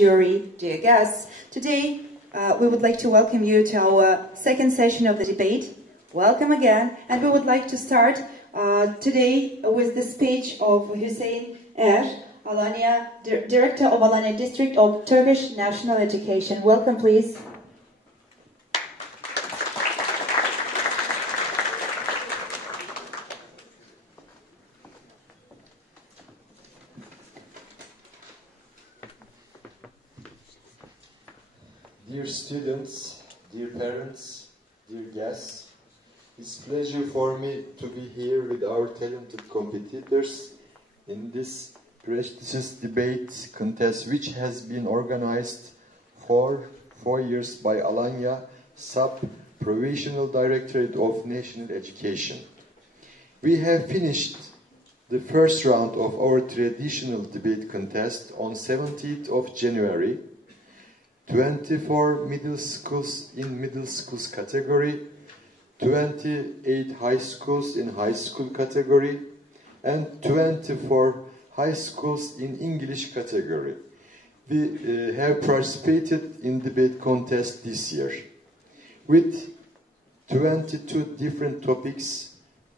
jury, dear guests. Today, we would like to welcome you to our second session of the debate. Welcome again, and we would like to start today with the speech of Hüseyin Alanya, Director of Alanya District of Turkish National Education. Welcome, please. Dear students, dear parents, dear guests, it's a pleasure for me to be here with our talented competitors in this prestigious debate contest which has been organized for 4 years by Alanya Sub-Provincial Directorate of National Education. We have finished the first round of our traditional debate contest on 17th of January. 24 middle schools in middle schools category, 28 high schools in high school category, and 24 high schools in English category. We have participated in debate contest this year. With 22 different topics,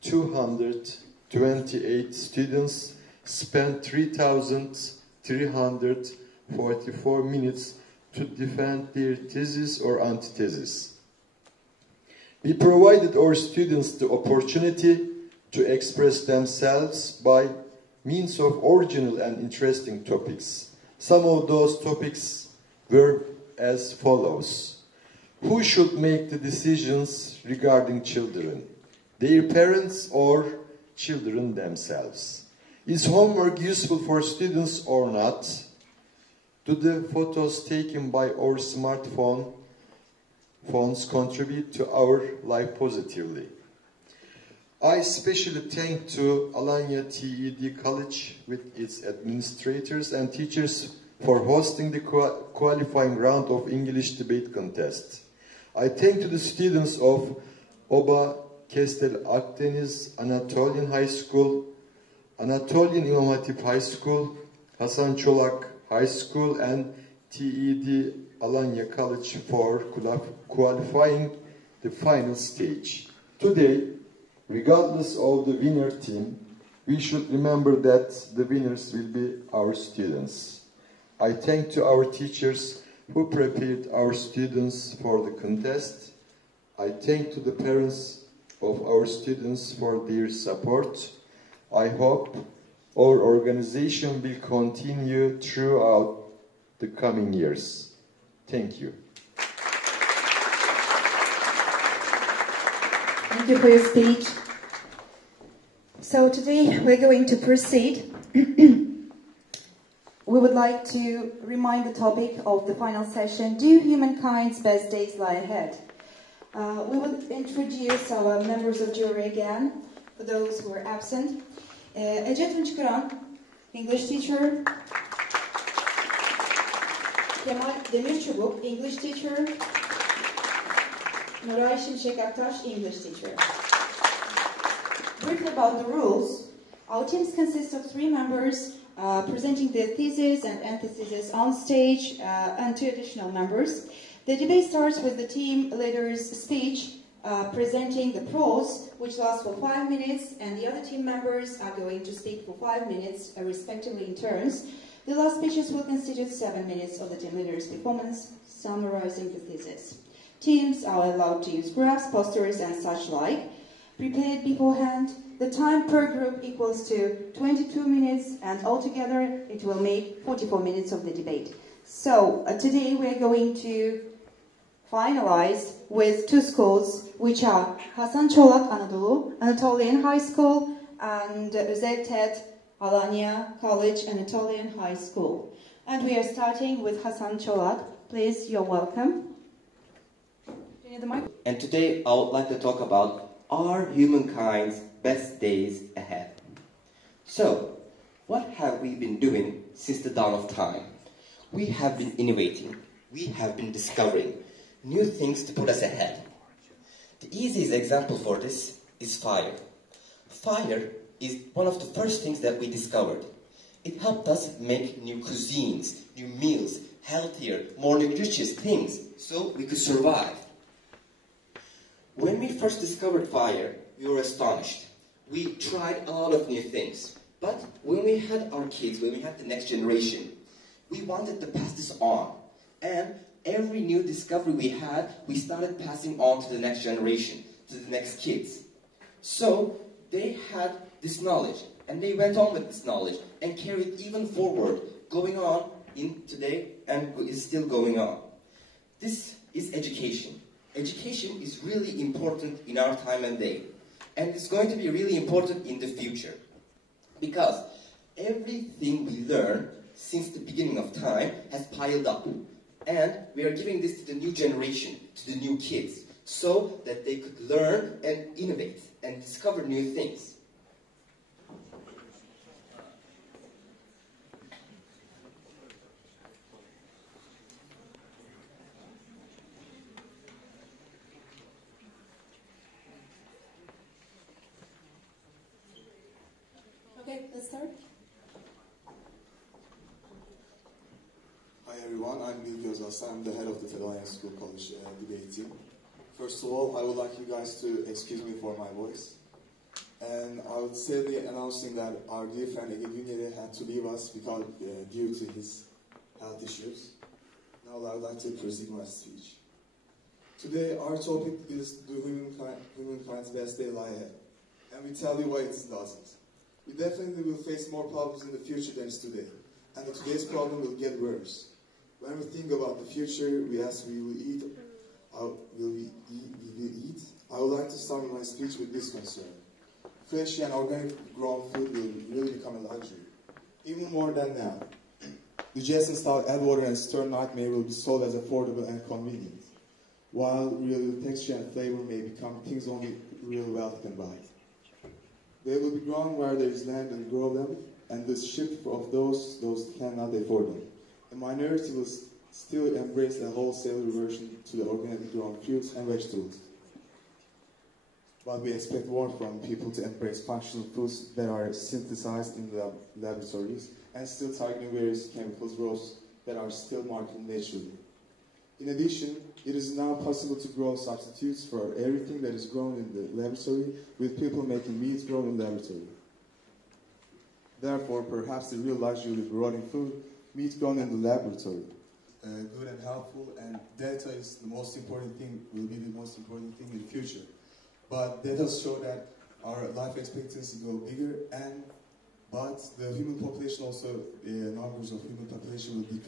228 students spent 3,344 minutes to defend their thesis or antithesis. We provided our students the opportunity to express themselves by means of original and interesting topics. Some of those topics were as follows. Who should make the decisions regarding children? Their parents or children themselves? Is homework useful for students or not? Do the photos taken by our smartphones contribute to our life positively? I especially thank to Alanya TED College with its administrators and teachers for hosting the qualifying round of English debate contest. I thank to the students of Oba Kestel Akdeniz Anatolian High School, Anatolian İmam Hatip High School, Hasan Çolak High School and TED Alanya College for qualifying the final stage. Today, regardless of the winner team, we should remember that the winners will be our students. I thank to our teachers who prepared our students for the contest. I thank to the parents of our students for their support. I hope our organization will continue throughout the coming years. Thank you. Thank you for your speech. So today we're going to proceed. We would like to remind the topic of the final session, do humankind's best days lie ahead? We will introduce our members of jury again, for those who are absent. Ece Tunçkıran, English teacher. Kemal Demirçubuk, English teacher. Nuray Şimşek Aktaş, English teacher. Briefly about the rules. Our teams consist of 3 members presenting their thesis and antithesis on stage and 2 additional members. The debate starts with the team leader's speech presenting the prose, which lasts for 5 minutes, and the other team members are going to speak for 5 minutes, respectively in turns. The last speeches will constitute 7 minutes of the team leader's performance, summarizing the thesis. Teams are allowed to use graphs, posters, and such like, prepared beforehand. The time per group equals to 22 minutes, and altogether it will make 44 minutes of the debate. So, today we are going to finalize with 2 schools, which are Hasan Çolak Anadolu, Anatolian High School, and Özel Alanya College, Anatolian High School. And we are starting with Hasan Çolak. Please, you're welcome. Do you need the mic? And today I would like to talk about are humankind's best days ahead. So, what have we been doing since the dawn of time? We have been innovating. We have been discovering new things to put us ahead. The easiest example for this is fire. Fire is one of the first things that we discovered. It helped us make new cuisines, new meals, healthier, more nutritious things so we could survive. When we first discovered fire, we were astonished. We tried a lot of new things. But when we had our kids, when we had the next generation, we wanted to pass this on. And every new discovery we had, we started passing on to the next generation, to the next kids. So they had this knowledge, and they went on with this knowledge and carried even forward, going on in today and is still going on. This is education. Education is really important in our time and day, and it's going to be really important in the future, because everything we learn since the beginning of time has piled up, and we are giving this to the new generation, to the new kids, so that they could learn and innovate and discover new things. Okay, let's start. Hi everyone, I'm Hasan. I'm the head of the Alanya School College debate team. First of all, I would like you guys to excuse me for my voice. And I would say the announcing that our dear friend Ege Günyeri had to leave us because due to his health issues. Now I would like to proceed my speech. Today our topic is do humankind's best day lie ahead? And we tell you why it doesn't. We definitely will face more problems in the future than today. And today's problem will get worse. When we think about the future, we ask we will eat. Will we eat? I would like to start my speech with this concern. Fresh and organic grown food will really become a luxury. Even more than now. The just-installed add water and stir nightmare will be sold as affordable and convenient. While real texture and flavor may become things only real wealth can buy. They will be grown where there is land and grow them, and the shift of those cannot afford them. The minority will still embrace the wholesale reversion to the organically grown fruits and vegetables. But we expect more from people to embrace functional foods that are synthesized in the laboratories and still targeting various chemicals growths that are still marketed naturally. In addition, it is now possible to grow substitutes for everything that is grown in the laboratory, with people making meat grown in the laboratory. Therefore, perhaps the real luxury will be growing food, meat grown in the laboratory. Good and helpful, and data is the most important thing, will be the most important thing in the future. But data show that our life expectancy will be bigger, but the human population also, numbers of human population will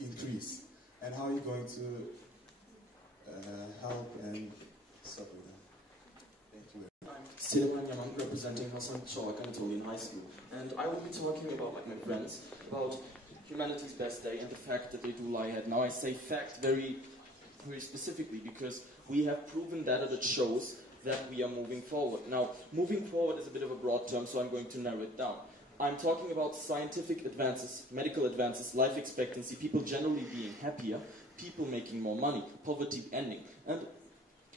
increase. And how are you going to help and support that? Thank you. I'm representing Hasan, Çolak, Anadolu High School, and I will be talking about, like my friends, about humanity's best day and the fact that they do lie ahead. Now I say fact very, very specifically because we have proven data that shows that we are moving forward. Now, moving forward is a bit of a broad term, so I'm going to narrow it down. I'm talking about scientific advances, medical advances, life expectancy, people generally being happier, people making more money, poverty ending. And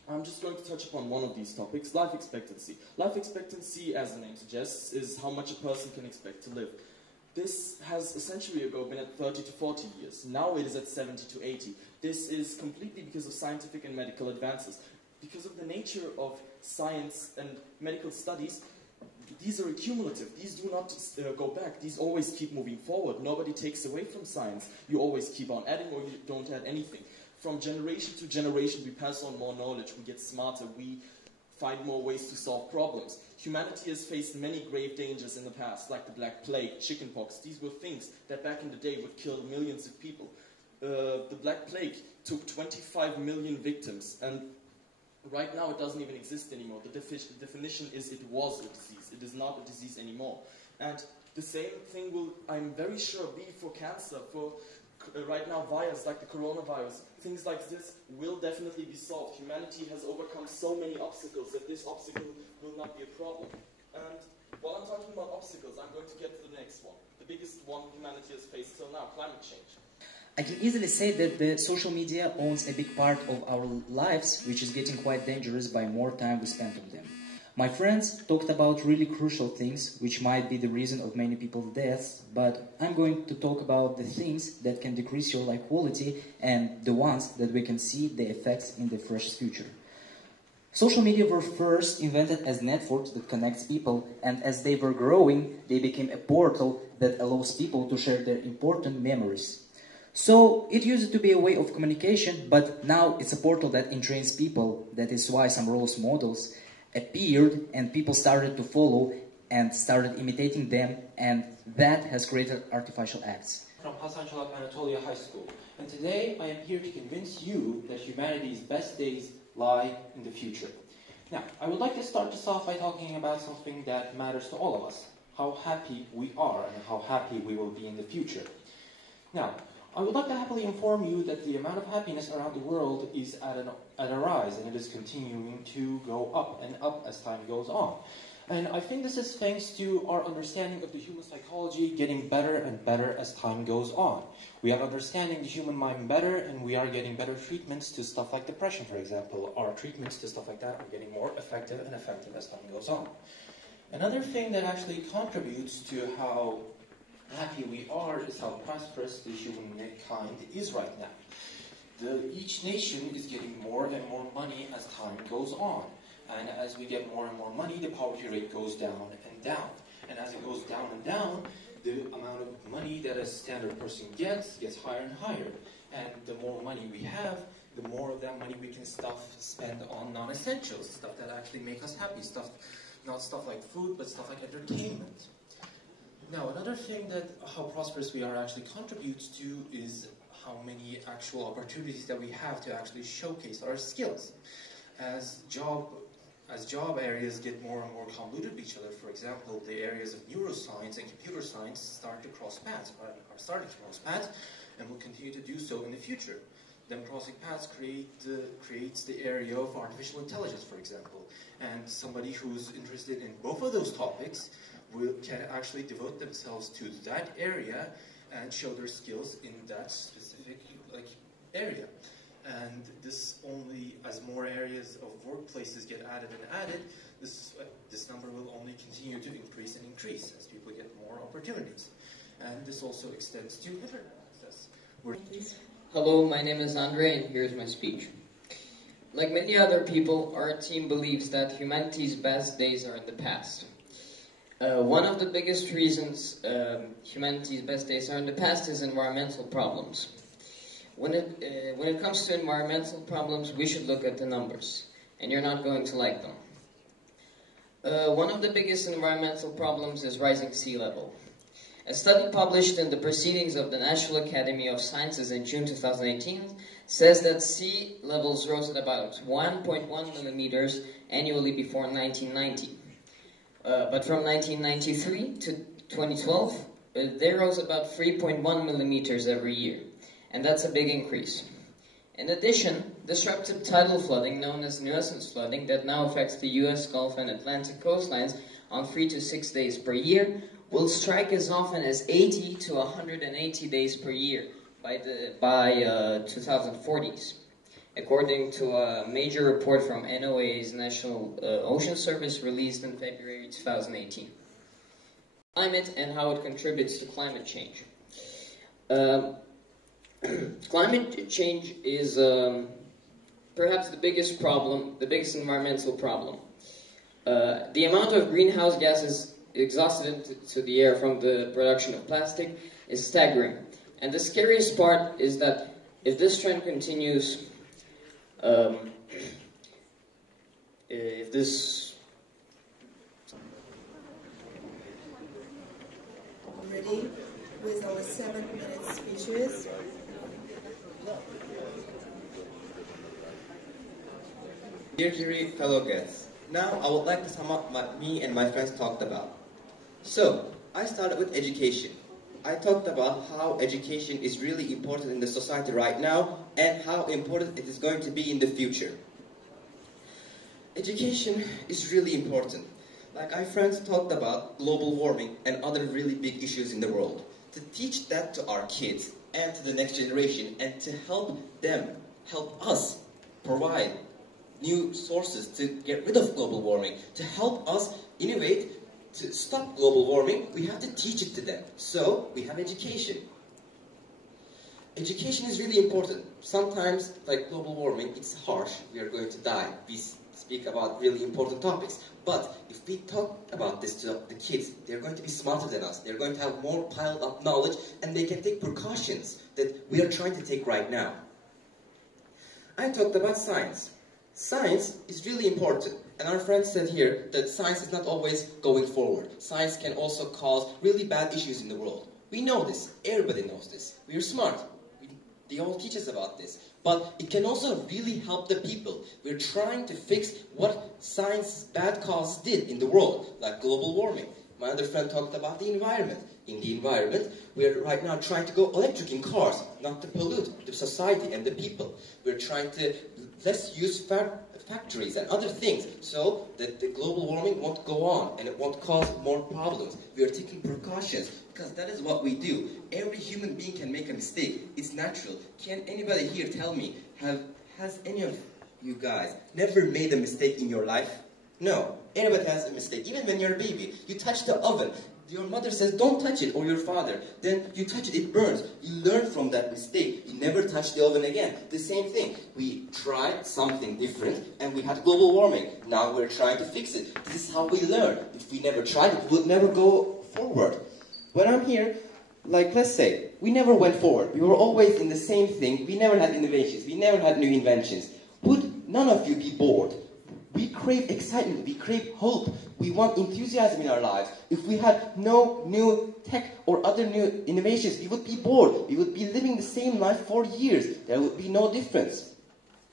I'm just going to touch upon one of these topics, life expectancy. Life expectancy, as the name suggests, is how much a person can expect to live. This has a century ago been at 30 to 40 years. Now it is at 70 to 80. This is completely because of scientific and medical advances. Because of the nature of science and medical studies, these are cumulative. These do not go back. These always keep moving forward. Nobody takes away from science. You always keep on adding, or you don't add anything. From generation to generation, we pass on more knowledge. We get smarter. We find more ways to solve problems. Humanity has faced many grave dangers in the past, like the Black Plague, chickenpox. These were things that back in the day would kill millions of people. The Black Plague took 25 million victims, and right now it doesn't even exist anymore. The definition is it was a disease. It is not a disease anymore. And the same thing will, I'm very sure, be for cancer, for right now virus like the coronavirus. Things like this will definitely be solved. Humanity has overcome so many obstacles that this obstacle will not be a problem. And while I'm talking about obstacles, I'm going to get to the next one. The biggest one humanity has faced till now, climate change. I can easily say that the social media owns a big part of our lives, which is getting quite dangerous by more time we spend on them. My friends talked about really crucial things, which might be the reason of many people's deaths, but I'm going to talk about the things that can decrease your life quality and the ones that we can see the effects in the fresh future. Social media were first invented as networks that connects people, and as they were growing, they became a portal that allows people to share their important memories. So it used to be a way of communication, but now it's a portal that entrains people. That is why some role models appeared and people started to follow and started imitating them, and that has created artificial acts. From Hasan, Çolak, Anadolu High School, and today I am here to convince you that humanity's best days lie in the future. Now, I would like to start this off by talking about something that matters to all of us, how happy we are and how happy we will be in the future. Now, I would like to happily inform you that the amount of happiness around the world is at a rise, and it is continuing to go up and up as time goes on. And I think this is thanks to our understanding of the human psychology getting better and better as time goes on. We are understanding the human mind better, and we are getting better treatments to stuff like depression, for example. Our treatments to stuff like that are getting more effective and effective as time goes on. Another thing that actually contributes to how happy we are is how prosperous the humankind is right now. Each nation is getting more and more money as time goes on. And as we get more and more money, the poverty rate goes down and down. And as it goes down and down, the amount of money that a standard person gets higher and higher. And the more money we have, the more of that money we can spend on non-essentials, stuff that actually make us happy, not stuff like food, but stuff like entertainment. Now, another thing that how prosperous we are actually contributes to is how many actual opportunities that we have to actually showcase our skills. As job areas get more and more convoluted with each other, for example, the areas of neuroscience and computer science start to cross paths, are starting to cross paths, and will continue to do so in the future. Them crossing paths creates the area of artificial intelligence, for example, and somebody who's interested in both of those topics can actually devote themselves to that area and show their skills in that specific area. And this only, as more areas of workplaces get added and added, this number will only continue to increase and increase as people get more opportunities. And this also extends to internet access. Hello, my name is Andre, and here's my speech. Like many other people, our team believes that humanity's best days are in the past. One of the biggest reasons humanity's best days are in the past is environmental problems. When it comes to environmental problems, we should look at the numbers, and you're not going to like them. One of the biggest environmental problems is rising sea level. A study published in the Proceedings of the National Academy of Sciences in June 2018 says that sea levels rose at about 1.1 millimeters annually before 1990. But from 1993 to 2012, they rose about 3.1 millimeters every year. And that's a big increase. In addition, disruptive tidal flooding, known as nuisance flooding, that now affects the US Gulf and Atlantic coastlines on 3 to 6 days per year, will strike as often as 80 to 180 days per year by 2040s. According to a major report from NOAA's National Ocean Service released in February 2018. Climate and how it contributes to climate change. Climate change is perhaps the biggest problem, the biggest environmental problem. The amount of greenhouse gases exhausted into the air from the production of plastic is staggering. And the scariest part is that if this trend continues, Ready with our 7-minute speeches. Dear fellow guests, now I would like to sum up what me and my friends talked about. So, I started with education. I talked about how education is really important in the society right now and how important it is going to be in the future. Education is really important. Like our friends talked about global warming and other really big issues in the world. To teach that to our kids and to the next generation and to help them, help us provide new sources to get rid of global warming. To help us innovate, to stop global warming, we have to teach it to them. So, we have education. Education is really important. Sometimes, like global warming, it's harsh. We are going to die. We speak about really important topics. But if we talk about this to the kids, they're going to be smarter than us. They're going to have more piled up knowledge, and they can take precautions that we are trying to take right now. I talked about science. Science is really important. And our friend said here that science is not always going forward. Science can also cause really bad issues in the world. We know this. Everybody knows this. We are smart. They all teach us about this. But it can also really help the people. We're trying to fix what science's bad causes did in the world, like global warming. My other friend talked about the environment. In the environment, we're right now trying to go electric in cars, not to pollute the society and the people. We're trying to less use factories and other things so that the global warming won't go on and it won't cause more problems. We are taking precautions because that is what we do. Every human being can make a mistake. It's natural. Can anybody here tell me, has any of you guys never made a mistake in your life? No. Everybody has a mistake. Even when you're a baby, you touch the oven. Your mother says, don't touch it, or your father. Then you touch it, it burns. You learn from that mistake. You never touch the oven again. The same thing. We tried something different, and we had global warming. Now we're trying to fix it. This is how we learn. If we never tried it, we'll never go forward. When I'm here, like let's say, we never went forward. We were always in the same thing. We never had innovations. We never had new inventions. Would none of you be bored? We crave excitement, we crave hope, we want enthusiasm in our lives. If we had no new tech or other new innovations, we would be bored. We would be living the same life for years. There would be no difference.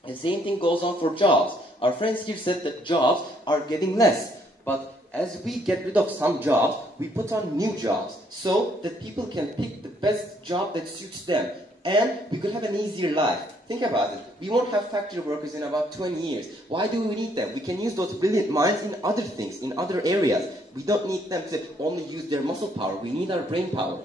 The same thing goes on for jobs. Our friends here said that jobs are getting less. But as we get rid of some jobs, we put on new jobs so that people can pick the best job that suits them. And we could have an easier life. Think about it. We won't have factory workers in about 20 years. Why do we need them? We can use those brilliant minds in other things, in other areas. We don't need them to only use their muscle power. We need our brain power.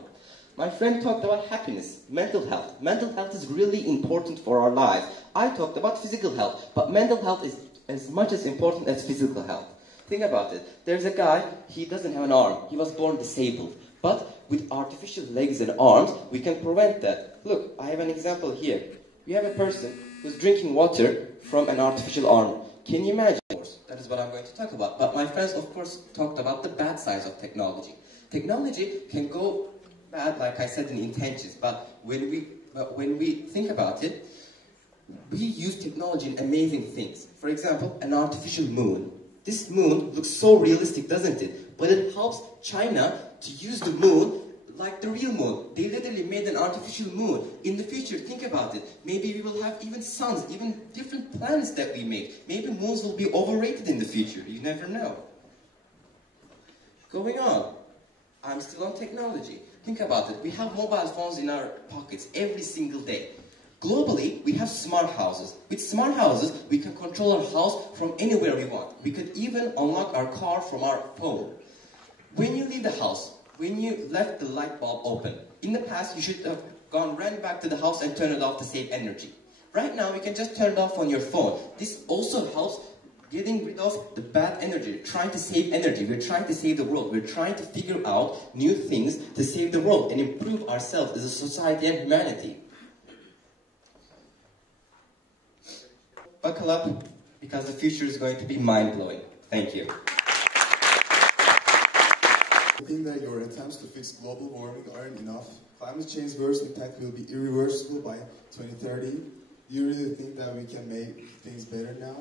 My friend talked about happiness, mental health. Mental health is really important for our lives. I talked about physical health, but mental health is as much as important as physical health. Think about it. There's a guy, he doesn't have an arm. He was born disabled. But with artificial legs and arms, we can prevent that. Look, I have an example here. We have a person who's drinking water from an artificial arm. Can you imagine? That is what I'm going to talk about. But my friends, of course, talked about the bad sides of technology. Technology can go bad, like I said, in intentions. But when we think about it, we use technology in amazing things. For example, an artificial moon. This moon looks so realistic, doesn't it? But it helps China to use the moon like the real moon. They literally made an artificial moon. In the future, think about it. Maybe we will have even suns, even different planets that we make. Maybe moons will be overrated in the future. You never know. Going on. I'm still on technology. Think about it. We have mobile phones in our pockets every single day. Globally, we have smart houses. With smart houses, we can control our house from anywhere we want. We could even unlock our car from our phone. When you leave the house, when you left the light bulb open, in the past you should have ran back to the house and turned it off to save energy. Right now, you can just turn it off on your phone. This also helps getting rid of the bad energy, trying to save energy. We're trying to save the world. We're trying to figure out new things to save the world and improve ourselves as a society and humanity. Buckle up, because the future is going to be mind-blowing. Thank you. I think that your attempts to fix global warming aren't enough. Climate change's worst impact will be irreversible by 2030. Do you really think that we can make things better now?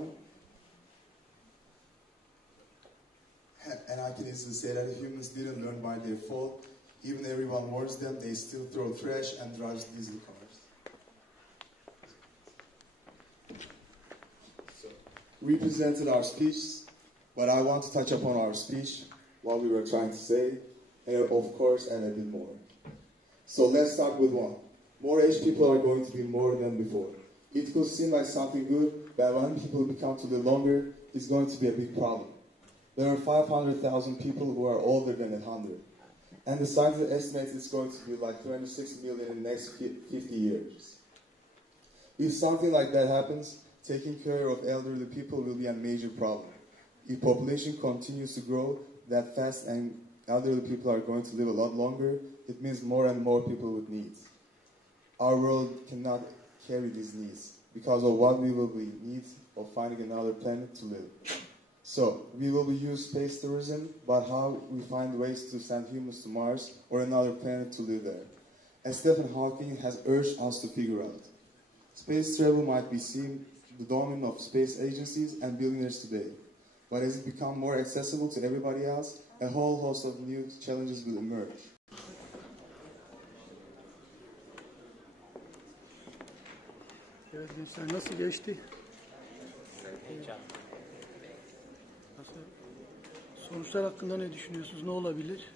And I can easily say that humans didn't learn by their fault. Even everyone warns them, they still throw trash and drive diesel cars. So, we presented our speech, but I want to touch upon our speech, what we were trying to say, and of course, and a bit more. So let's start with one. More aged people are going to be more than before. It could seem like something good, but when people become to live longer, it's going to be a big problem. There are 500,000 people who are older than 100. And the scientists estimate it's going to be like 26 million in the next 50 years. If something like that happens, taking care of elderly people will be a major problem. If population continues to grow that fast and elderly people are going to live a lot longer, it means more and more people with needs. Our world cannot carry these needs because of what we will be needs of finding another planet to live. So, we will use space tourism, but how we find ways to send humans to Mars or another planet to live there. As Stephen Hawking has urged us to figure out. Space travel might be seen the domain of space agencies and billionaires today. But as it becomes more accessible to everybody else, a whole host of new challenges will emerge. Evet gençler, nasıl geçti? Nasıl? Sonuçlar hakkında ne düşünüyorsunuz? Ne olabilir?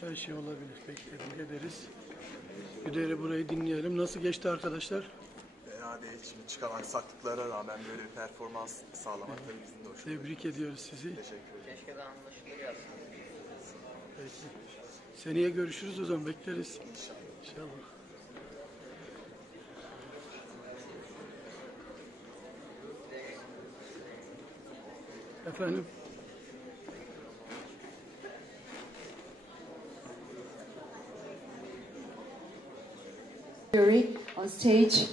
Her şey olabilir. Bekledik ederiz. Bir de burayı dinleyelim. Nasıl geçti arkadaşlar? Fena değil. Şimdi çıkan aksaklıklara rağmen böyle bir performans sağlamak tabii bizim de hoşumuza. Tebrik ediyoruz sizi. Teşekkür ederim. Keşke de anlaşılır yazsın. Peki. Seneye görüşürüz o zaman. Bekleriz. İnşallah. Efendim? Jury on stage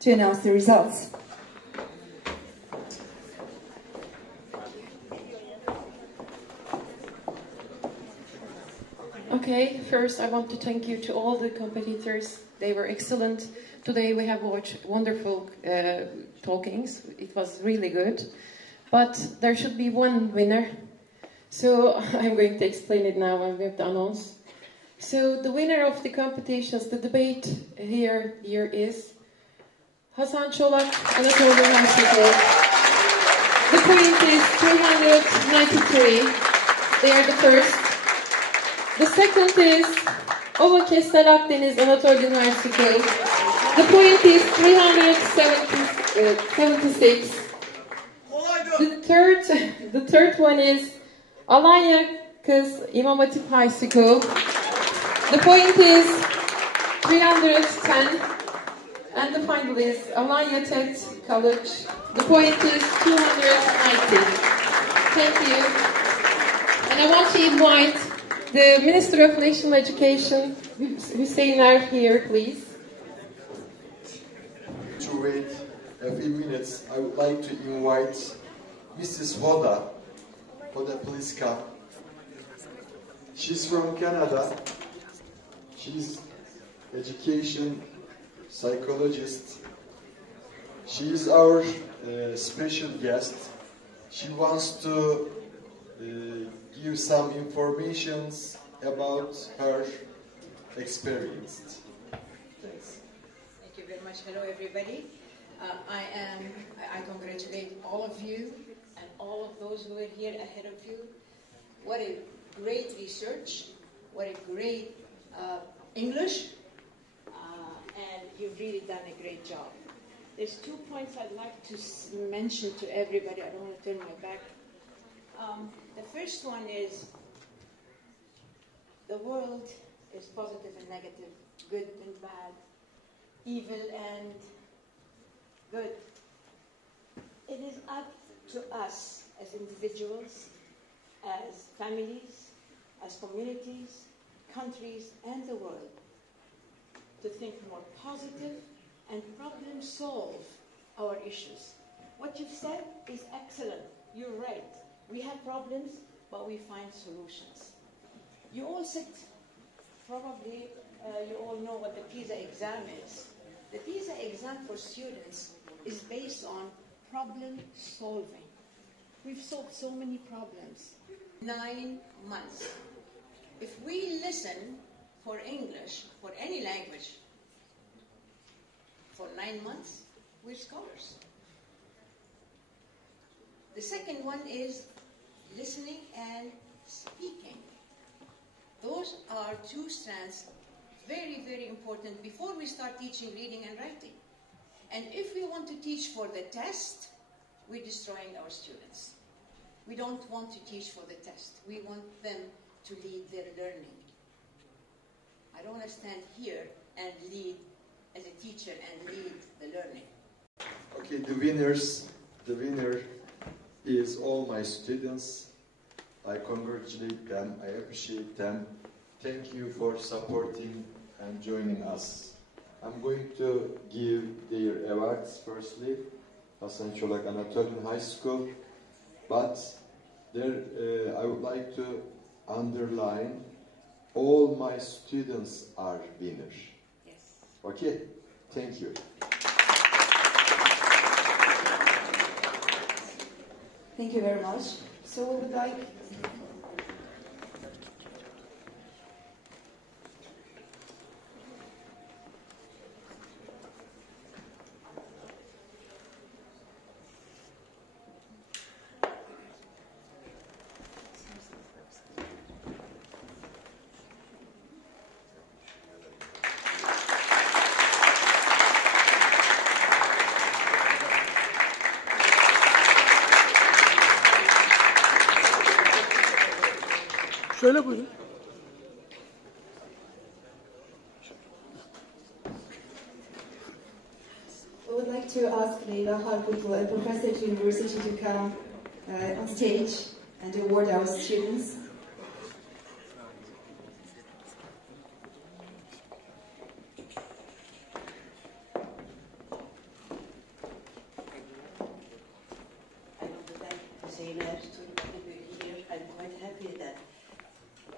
to announce the results. Okay, first I want to thank you to all the competitors. They were excellent. Today we have watched wonderful talkings. It was really good. But there should be one winner. So I'm going to explain it now and we have to announce. So the winner of the competitions, the debate here is Hasan, Çolak, Anadolu Lisesi. The point is 393. They are the first. The second is Kestel Akdeniz, Anadolu University. The point is 376. The third one is Alanya Kız İmam Hatip High School. The point is 310. And the final is Alanya Tech College. The point is 290. Thank you. And I want to invite the Minister of National Education, Hüseyiner, here, please. To wait a few minutes, I would like to invite Mrs. Hoda. Hoda, please come. She's from Canada. She's education psychologist. She is our special guest. She wants to give some informations about her experience. Thanks. Thank you very much. Hello, everybody. I congratulate all of you and all of those who are here ahead of you. What a great research. What a great English. And you've really done a great job. There's 2 points I'd like to mention to everybody. I don't want to turn my back. The first one is the world is positive and negative, good and bad, evil and good. It is up to us as individuals, as families, as communities, countries, and the world to think more positive and problem solve our issues. What you've said is excellent. You're right. We have problems, but we find solutions. You all said, probably you all know what the PISA exam is. The PISA exam for students is based on problem solving. We've solved so many problems. 9 months. If we listen for English, for any language, for 9 months, we're scholars. The second one is listening and speaking. Those are 2 strands, very, very important before we start teaching reading and writing. And if we want to teach for the test, we're destroying our students. We don't want to teach for the test. We want them to lead their learning. I don't want to stand here and lead as a teacher and lead the learning. Okay, the winner is all my students. I congratulate them, I appreciate them. Thank you for supporting and joining us. I'm going to give their awards firstly, Hasan Çolak Anadolu High School, but there I would like to underline all my students are winners. Yes. Okay, thank you. Thank you very much. So we would like Şöyle buyurun. We would like to ask Leyla Harputlu, a professor at university, to come on stage and award our students. I want to thank Zeynep to be here. I'm quite happy that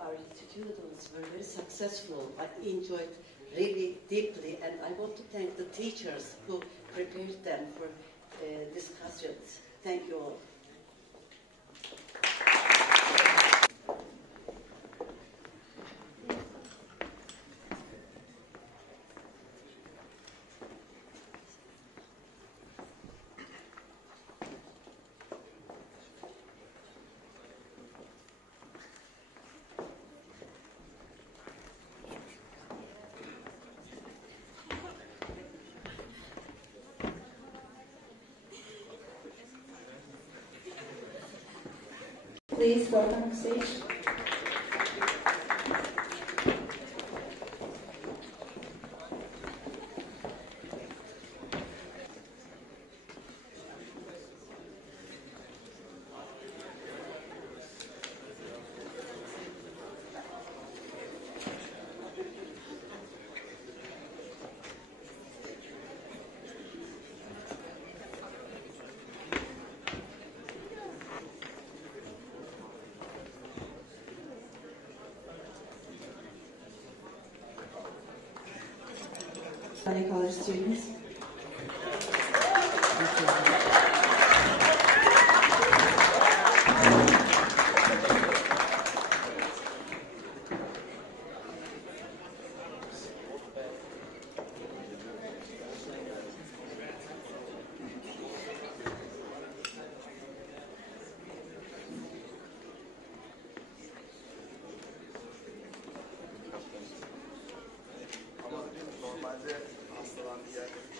our students were very successful. I enjoyed really deeply, and I want to thank the teachers who prepared them for discussions. Thank you all. Please welcome on stage. College students. Ama normalde hastalandığı yerde